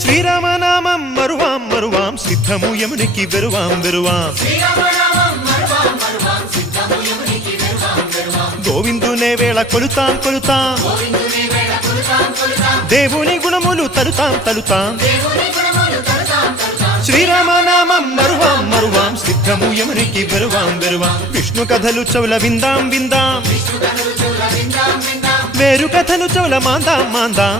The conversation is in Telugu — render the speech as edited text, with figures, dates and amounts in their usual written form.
శ్రీరామనామం మరువాం మరువాం సిద్ధము యమునికి వెరువాం వెరువాం గోవిందునే వేళ కొలుతాం కొలుతాం దేవుని గుణములు తలుతాం తలుతాం శ్రీరామనామం మరువాం మరువాం సిద్ధము యమునికి వెరువాం వెరువాం విష్ణు కథలు చెవుల విందాం విందాం వేరు కథలు చెవుల మాందాం మాందాం